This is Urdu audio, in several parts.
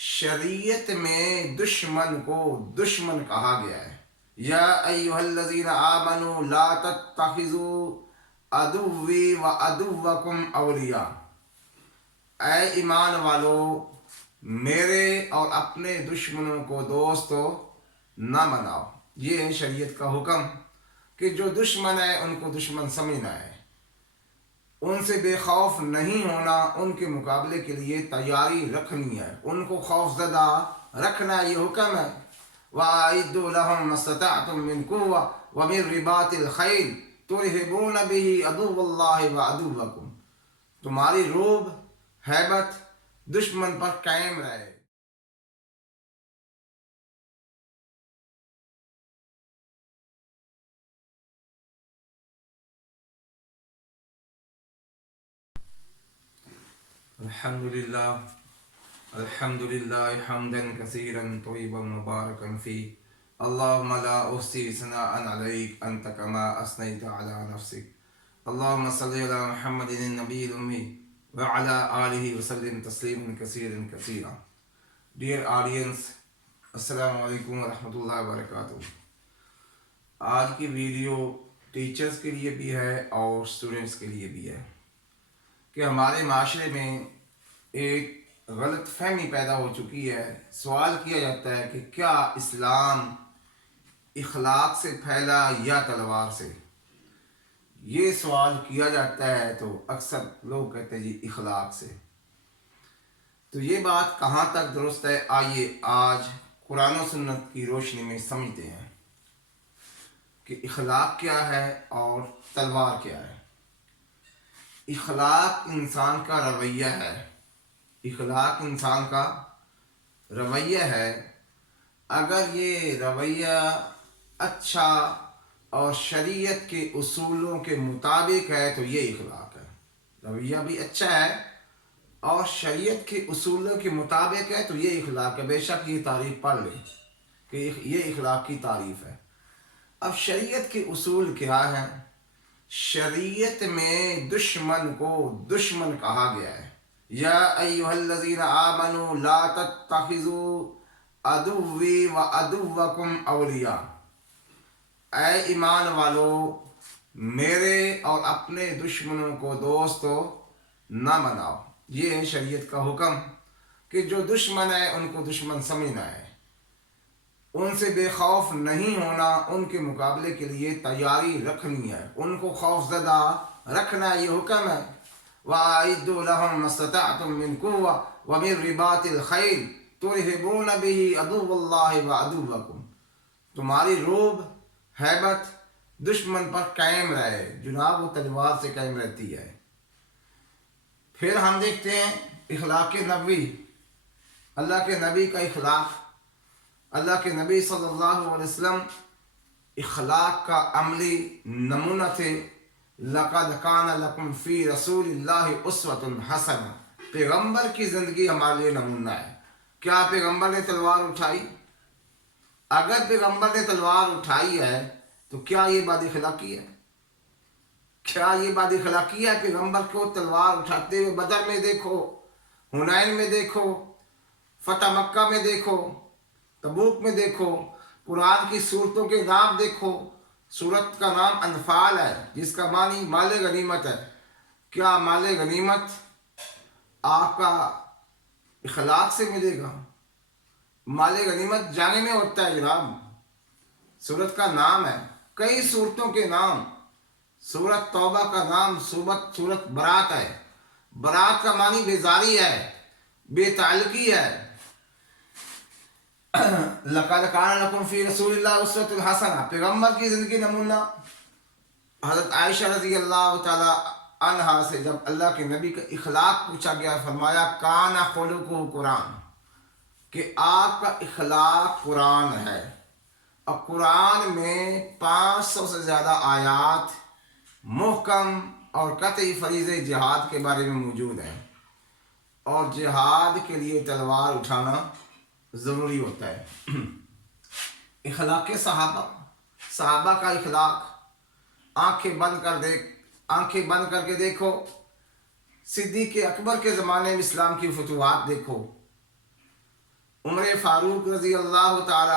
شریعت میں دشمن کو دشمن کہا گیا ہے. یا ایھا الذین آمنوا لا تتخذوا عدوی و عدوکم اولیاء. اے ایمان والو، میرے اور اپنے دشمنوں کو دوستو نہ بناؤ. یہ ہے شریعت کا حکم کہ جو دشمن ہے ان کو دشمن سمجھنا ہے، ان سے بے خوف نہیں ہونا، ان کے مقابلے کے لیے تیاری رکھنی ہے، ان کو خوف زدہ رکھنا. یہ حکم ہے. وَأَعِدُّوا لَهُم مَّا اسْتَطَعْتُم مِّن قُوَّةٍ وَمِن رِّبَاطِ الْخَيْلِ تُرْهِبُونَ بِهِ عَدُوَّ اللَّهِ وَعَدُوَّكُمْ. تمہاری روب ہیبت دشمن پر قائم رہے. الحمدللہ حمدا کثیرا طیبا مبارکا فیہ. اللہم لا احصی ثناء علیک انت کما اثنیت علی نفسک. اللہم صلی علی محمد النبی الامی وعلی آلہ وسلم تسلیما کثیرا کثیرا. ڈیئر آڈینس، السلام علیکم ورحمۃ اللہ وبرکاتہ. آج کی ویڈیو ٹیچرز کے لیے بھی ہے اور اسٹوڈنٹس کے لیے بھی ہے کہ ہمارے معاشرے میں ایک غلط فہمی پیدا ہو چکی ہے. سوال کیا جاتا ہے کہ کیا اسلام اخلاق سے پھیلا یا تلوار سے؟ یہ سوال کیا جاتا ہے تو اکثر لوگ کہتے ہیں جی اخلاق سے. تو یہ بات کہاں تک درست ہے؟ آئیے آج قرآن و سنت کی روشنی میں سمجھتے ہیں کہ اخلاق کیا ہے اور تلوار کیا ہے. اخلاق انسان کا رویہ ہے. اخلاق انسان کا رویہ ہے. اگر یہ رویہ اچھا اور شریعت کے اصولوں کے مطابق ہے تو یہ اخلاق ہے. رویہ بھی اچھا ہے اور شریعت کے اصولوں کے مطابق ہے تو یہ اخلاق ہے. بے شک یہ تعریف پڑھ لیں کہ یہ اخلاق کی تعریف ہے. اب شریعت کے اصول کیا ہیں؟ شریعت میں دشمن کو دشمن کہا گیا ہے. یا ایھا الذین آمنوا لا تتخذوا عدوی و عدوکم اولیاء. اے ایمان والو، میرے اور اپنے دشمنوں کو دوستو نہ بناؤ. یہ ہے شریعت کا حکم کہ جو دشمن ہے ان کو دشمن سمجھنا ہے، ان سے بے خوف نہیں ہونا، ان کے مقابلے کے لیے تیاری رکھنی ہے، ان کو خوف زدہ رکھنا. یہ حکم ہے. وَأَعِدُّوا لَهُم مَّا اسْتَطَعْتُم مِّن قُوَّةٍ وَمِن رِّبَاطِ الْخَيْلِ تُرْهِبُونَ بِهِ عَدُوَّ اللَّهِ وَعَدُوَّكُمْ. تمہاری روب ہیبت دشمن پر قائم رہے. جناب وہ تلوار سے قائم رہتی ہے. پھر ہم دیکھتے ہیں اخلاق نبوی. اللہ کے نبی کا اخلاق. اللہ کے نبی صلی اللہ علیہ وسلم اخلاق کا عملی نمونہ تھے. لَقَدْ كَانَ لَكُمْ فِي رَسُولِ اللَّهِ أُسْوَةٌ حَسَنَةٌ. پیغمبر کی زندگی ہمارے لیے نمونہ ہے. کیا پیغمبر نے تلوار اٹھائی؟ اگر پیغمبر نے تلوار اٹھائی ہے تو کیا یہ بد اخلاقی ہے؟ کیا یہ بد اخلاقی ہے پیغمبر کو تلوار اٹھاتے ہوئے؟ بدر میں دیکھو، حنین میں دیکھو، فتح مکہ میں دیکھو، تبوک میں دیکھو. قرآن کی صورتوں کے نام دیکھو. صورت کا نام انفال ہے جس کا معنی مال غنیمت ہے. کیا مال غنیمت آپ کا اخلاق سے ملے گا؟ مال غنیمت جانے میں ہوتا ہے جناب. صورت کا نام ہے. کئی صورتوں کے نام. سورت توبہ کا نام سورت برات ہے. برات کا معنی بیزاری ہے، بے تعلقی ہے. لَقَدْ كَانَ لَكُمْ فِي رَسُولِ اللَّهِ أُسْوَةٌ حَسَنَةٌ. پیغمبر کی زندگی نمونہ. حضرت عائشہ رضی اللہ تعالی عنہا سے جب اللہ کے نبی کا اخلاق پوچھا گیا، فرمایا کان خلقہ قرآن، کہ آپ کا اخلاق قرآن ہے. اور قرآن میں 500 سے زیادہ آیات محکم اور قطعی فریضے جہاد کے بارے میں موجود ہیں. اور جہاد کے لیے تلوار اٹھانا ضروری ہوتا ہے. اخلاق صحابہ کا اخلاق. آنکھیں بند کر کے دیکھو. صدیق اکبر کے زمانے میں اسلام کی فتوحات دیکھو. عمر فاروق رضی اللہ تعالی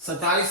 27